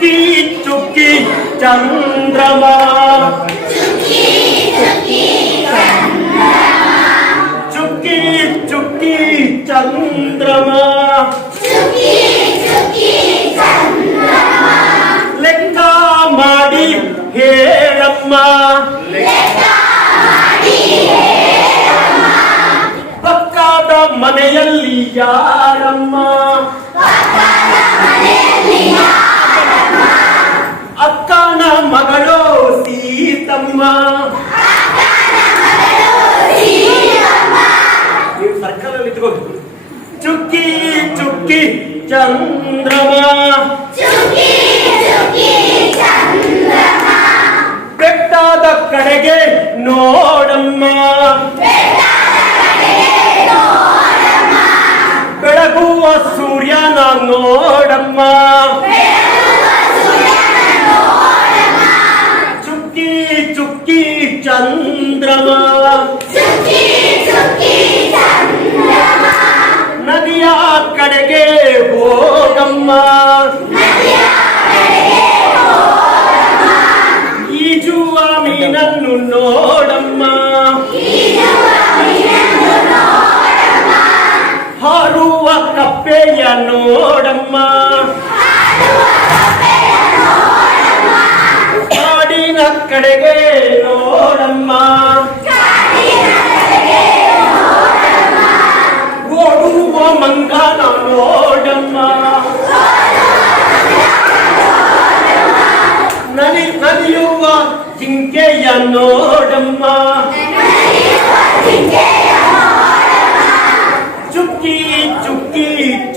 చుక్కి చుక్కి చంద్రమా చుక్కి చుక్కి చంద్రమా ಲೆಕ್ಕ ಮಾಡಿ ಹೇಳಮ್ಮ ಪಕ್ಕದ ಮನೆಯಲ್ಲಿ ಯಾರಮ್ಮ ನಿಂತ್ಕೊಂಡು ಚುಕ್ಕಿ ಚುಕ್ಕಿ ಚಂದ್ರಮಾ. ಬೆಟ್ಟದ ಕಡೆಗೆ ನೋ ಕಪ್ಪೆಯ ನೋಡಮ್ಮ ಕಾಡಿನ ಕಡೆಗೆ ನೋಡಮ್ಮ ಓಡುವ ಮಂಗನ ನೋಡಮ್ಮ ನಲಿ ನಲಿಯುವ ಜಿಂಕೆಯ ನೋಡಮ್ಮ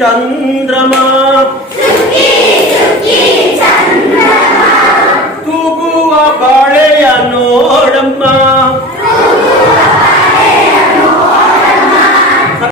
ചന്ദ്രമാ